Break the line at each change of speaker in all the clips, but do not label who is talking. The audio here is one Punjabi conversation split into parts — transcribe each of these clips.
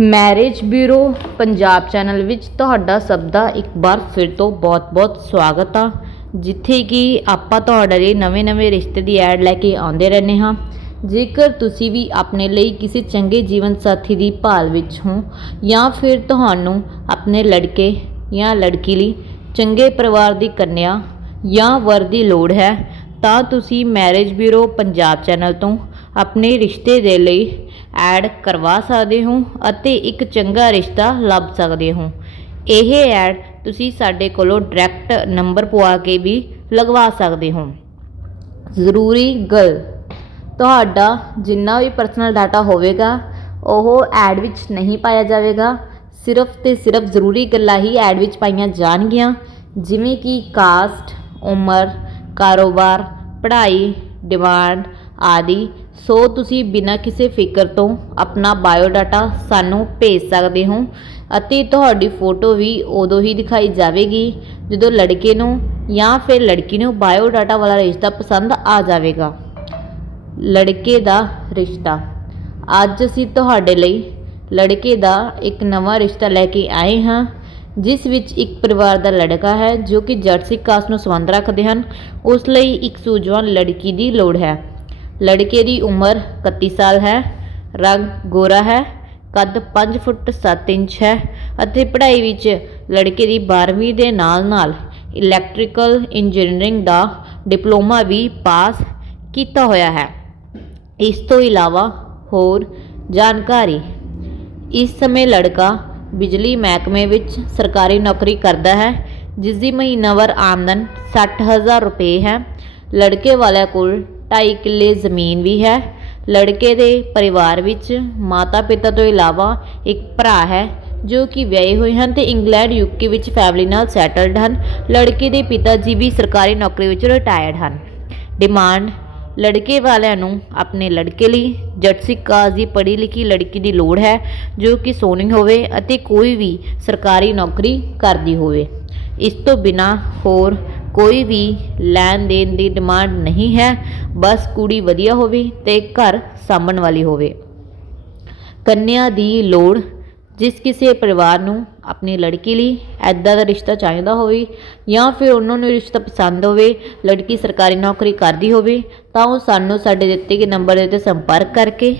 ਮੈਰਿਜ ਬਿਊਰੋ ਪੰਜਾਬ ਚੈਨਲ ਵਿੱਚ ਤੁਹਾਡਾ ਸਭ ਦਾ ਇੱਕ ਵਾਰ ਫਿਰ ਤੋਂ ਬਹੁਤ-ਬਹੁਤ ਸਵਾਗਤ ਆ। ਜਿੱਥੇ ਕਿ ਆਪਾਂ ਤੁਹਾਡੇ ਲਈ ਨਵੇਂ-ਨਵੇਂ ਰਿਸ਼ਤੇ ਦੀ ਐਡ ਲੈ ਕੇ ਆਉਂਦੇ ਰਹਿੰਦੇ ਹਾਂ। ਜੇਕਰ ਤੁਸੀਂ ਵੀ ਆਪਣੇ ਲਈ ਕਿਸੇ ਚੰਗੇ ਜੀਵਨ ਸਾਥੀ ਦੀ ਭਾਲ ਵਿੱਚ ਹੋ ਜਾਂ ਫਿਰ ਤੁਹਾਨੂੰ ਆਪਣੇ ਲੜਕੇ ਜਾਂ ਲੜਕੀ ਲਈ ਚੰਗੇ ਪਰਿਵਾਰ ਦੀ ਕੰਨਿਆ ਜਾਂ ਵਰ ਦੀ ਲੋੜ ਹੈ, ਤਾਂ ਤੁਸੀਂ ਮੈਰਿਜ ਬਿਊਰੋ ਪੰਜਾਬ ਚੈਨਲ ਤੋਂ ਆਪਣੇ ਰਿਸ਼ਤੇ ਦੇ ਲਈ ਐਡ ਕਰਵਾ ਸਕਦੇ ਹੋ ਅਤੇ ਇੱਕ ਚੰਗਾ ਰਿਸ਼ਤਾ ਲੱਭ ਸਕਦੇ ਹੋ। ਇਹ ਐਡ ਤੁਸੀਂ ਸਾਡੇ ਕੋਲੋਂ ਡਾਇਰੈਕਟ ਨੰਬਰ ਪਵਾ ਕੇ ਵੀ ਲਗਵਾ ਸਕਦੇ ਹੋ। ਜ਼ਰੂਰੀ ਗੱਲ, ਤੁਹਾਡਾ ਜਿੰਨਾ ਵੀ ਪਰਸਨਲ ਡਾਟਾ ਹੋਵੇਗਾ, ਉਹ ਐਡ ਵਿੱਚ ਨਹੀਂ ਪਾਇਆ ਜਾਵੇਗਾ। ਸਿਰਫ ਤੇ ਸਿਰਫ ਜ਼ਰੂਰੀ ਗੱਲਾਂ ਹੀ ਐਡ ਵਿੱਚ ਪਾਈਆਂ ਜਾਣਗੀਆਂ, ਜਿਵੇਂ ਕਿ ਕਾਸਟ, ਉਮਰ, ਕਾਰੋਬਾਰ, ਪੜ੍ਹਾਈ, ਡਿਮਾਂਡ ਆਦਿ। ਸੋ ਤੁਸੀਂ ਬਿਨਾਂ ਕਿਸੇ ਫਿਕਰ ਤੋਂ ਆਪਣਾ ਬਾਇਓਡਾਟਾ ਸਾਨੂੰ ਭੇਜ ਸਕਦੇ ਹੋ ਅਤੇ ਤੁਹਾਡੀ ਫੋਟੋ ਵੀ ਉਦੋਂ ਹੀ ਦਿਖਾਈ ਜਾਵੇਗੀ ਜਦੋਂ ਲੜਕੇ ਨੂੰ ਜਾਂ ਫਿਰ ਲੜਕੀ ਨੂੰ ਬਾਇਓਡਾਟਾ ਵਾਲਾ ਰਿਸ਼ਤਾ ਪਸੰਦ ਆ ਜਾਵੇਗਾ। ਲੜਕੇ ਦਾ ਰਿਸ਼ਤਾ। ਅੱਜ ਅਸੀਂ ਤੁਹਾਡੇ ਲਈ ਲੜਕੇ ਦਾ ਇੱਕ ਨਵਾਂ ਰਿਸ਼ਤਾ ਲੈ ਕੇ ਆਏ ਹਾਂ, ਜਿਸ ਵਿੱਚ ਇੱਕ ਪਰਿਵਾਰ ਦਾ ਲੜਕਾ ਹੈ ਜੋ ਕਿ ਜਰਸੀ ਕਾਸਟ ਨੂੰ ਸੰਬੰਧ ਰੱਖਦੇ ਹਨ। ਉਸ ਲਈ ਇੱਕ ਸੂਝਵਾਨ ਲੜਕੀ ਦੀ ਲੋੜ ਹੈ। ਲੜਕੇ ਦੀ ਉਮਰ 31 ਸਾਲ ਹੈ, ਰੰਗ ਗੋਰਾ ਹੈ, ਕੱਦ 5 ਫੁੱਟ 7 ਇੰਚ ਹੈ ਅਤੇ ਪੜ੍ਹਾਈ ਵਿੱਚ ਲੜਕੇ ਦੀ 12ਵੀਂ ਦੇ ਨਾਲ-ਨਾਲ ਇਲੈਕਟ੍ਰੀਕਲ ਇੰਜੀਨੀਅਰਿੰਗ ਦਾ ਡਿਪਲੋਮਾ ਵੀ ਪਾਸ ਕੀਤਾ ਹੋਇਆ ਹੈ। ਇਸ ਤੋਂ ਇਲਾਵਾ ਹੋਰ ਜਾਣਕਾਰੀ, ਇਸ ਸਮੇਂ ਲੜਕਾ ਬਿਜਲੀ ਮਹਿਕਮੇ ਵਿੱਚ ਸਰਕਾਰੀ ਨੌਕਰੀ ਕਰਦਾ ਹੈ ਜਿਸ ਦੀ ਮਹੀਨਾਵਾਰ ਆਮਦਨ 60000 ਰੁਪਏ ਹੈ ਲੜਕੇ ਵਾਲਿਆਂ ਕੋਲ 2.5 ਕਿੱਲੇ ਜ਼ਮੀਨ ਵੀ ਹੈ। ਲੜਕੇ ਦੇ ਪਰਿਵਾਰ ਵਿੱਚ ਮਾਤਾ-ਪਿਤਾ ਤੋਂ ਇਲਾਵਾ ਇੱਕ ਭਰਾ ਹੈ, ਜੋ ਕਿ ਵਿਆਹੇ ਹੋਏ ਹਨ ਤੇ ਇੰਗਲੈਂਡ, ਯੂਕੇ ਵਿੱਚ ਫੈਮਿਲੀ ਨਾਲ ਸੈਟਲਡ ਹਨ। ਲੜਕੇ ਦੇ ਪਿਤਾ ਜੀ ਵੀ ਸਰਕਾਰੀ ਨੌਕਰੀ ਵਿੱਚ ਰਿਟਾਇਰਡ ਹਨ। ਡਿਮਾਂਡ ਲੜਕੇ ਵਾਲਿਆਂ ਨੂੰ ਆਪਣੇ ਲੜਕੇ ਲਈ, ਜੱਟਸੀ ਕਾਸ ਦੀ ਪੜ੍ਹੀ ਲਿਖੀ ਲੜਕੀ ਦੀ ਲੋੜ ਹੈ, ਜੋ ਕਿ ਸੋਹਣੀ ਹੋਵੇ ਅਤੇ ਕੋਈ ਵੀ ਸਰਕਾਰੀ ਨੌਕਰੀ ਕਰਦੀ ਹੋਵੇ। ਇਸ ਤੋਂ ਬਿਨਾ ਹੋਰ ਕੋਈ ਵੀ ਲੈਣ ਦੇਣ ਦੀ ਡਿਮਾਂਡ ਨਹੀਂ ਹੈ। ਬਸ ਕੁੜੀ ਵਧੀਆ ਹੋਵੇ ਤੇ ਘਰ ਸਾਂਭਣ ਵਾਲੀ ਹੋਵੇ। ਕੰਨਿਆ ਦੀ ਲੋੜ, ਜਿਸ ਕਿਸੇ ਪਰਿਵਾਰ ਨੂੰ, ਆਪਣੀ ਲੜਕੀ ਲਈ ਐਦਾਂ ਦਾ ਰਿਸ਼ਤਾ ਚਾਹੀਦਾ ਹੋਵੇ ਜਾਂ ਫਿਰ ਉਹਨਾਂ ਨੂੰ ਰਿਸ਼ਤਾ ਪਸੰਦ ਹੋਵੇ, ਲੜਕੀ ਸਰਕਾਰੀ ਨੌਕਰੀ ਕਰਦੀ ਹੋਵੇ, ਤਾਂ ਉਹ ਸਾਨੂੰ ਸਾਡੇ ਦਿੱਤੇ ਗਏ ਨੰਬਰ ਦੇ ਉੱਤੇ ਸੰਪਰਕ ਕਰਕੇ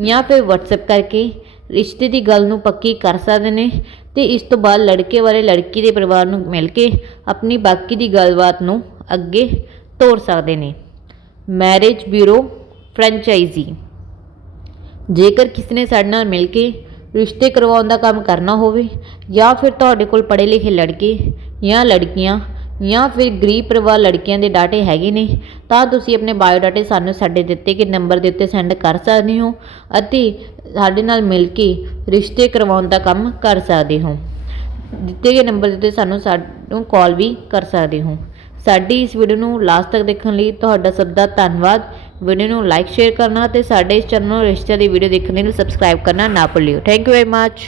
ਜਾਂ ਫਿਰ WhatsApp ਕਰਕੇ ਰਿਸ਼ਤੇ ਦੀ ਗੱਲ ਨੂੰ ਪੱਕੀ ਕਰ ਸਕਦੇ ਨੇ ਤੇ ਇਸ ਤੋਂ ਬਾਅਦ ਲੜਕੇ ਵਾਲੇ ਲੜਕੀ ਦੇ ਪਰਿਵਾਰ ਨੂੰ ਮਿਲ ਕੇ ਆਪਣੀ ਬਾਕੀ ਦੀ ਗੱਲਬਾਤ ਨੂੰ ਅੱਗੇ ਤੋਰ ਸਕਦੇ ਨੇ। Marriage bureau franchise. ਜੇਕਰ ਕਿਸੇ ਨੇ ਸਾਡੇ ਨਾਲ ਮਿਲ ਕੇ ਰਿਸ਼ਤੇ ਕਰਵਾਉਣ ਦਾ ਕੰਮ ਕਰਨਾ ਹੋਵੇ ਜਾਂ ਫਿਰ ਤੁਹਾਡੇ ਕੋਲ ਪੜ੍ਹੇ ਲਿਖੇ ਲੜਕੇ ਜਾਂ ਲੜਕੀਆਂ ਜਾਂ ਫਿਰ ਗਰੀਬ ਪਰਿਵਾਰ ਲੜਕੀਆਂ ਦੇ ਡਾਟੇ ਹੈਗੇ ਨੇ, ਤਾਂ ਤੁਸੀਂ ਆਪਣੇ ਬਾਇਓਡਾਟੇ ਸਾਨੂੰ ਸਾਡੇ ਦਿੱਤੇ ਗਏ ਨੰਬਰ ਦੇ ਉੱਤੇ ਸੈਂਡ ਕਰ ਸਕਦੇ ਹੋ ਅਤੇ ਸਾਡੇ ਨਾਲ ਮਿਲ ਕੇ ਰਿਸ਼ਤੇ ਕਰਵਾਉਣ ਦਾ ਕੰਮ ਕਰ ਸਕਦੇ ਹੋ। ਦਿੱਤੇ ਗਏ ਨੰਬਰ ਦੇ ਉੱਤੇ ਸਾਨੂੰ ਸਾਨੂੰ ਕਾਲ ਵੀ ਕਰ ਸਕਦੇ ਹੋ। ਸਾਡੀ ਇਸ ਵੀਡੀਓ ਨੂੰ ਲਾਸਟ ਤੱਕ ਦੇਖਣ ਲਈ ਤੁਹਾਡਾ ਸਭ ਦਾ ਧੰਨਵਾਦ। ਵੀਡੀਓ ਨੂੰ ਲਾਈਕ ਸ਼ੇਅਰ ਕਰਨਾ ਤੇ ਸਾਡੇ ਇਸ ਚੈਨਲ ਨੂੰ ਰਿਸ਼ਤਿਆਂ ਦੀ ਵੀਡੀਓ ਦੇਖਣ ਲਈ ਸਬਸਕ੍ਰਾਈਬ ਕਰਨਾ ਨਾ ਭੁੱਲਿਓ। Thank you very much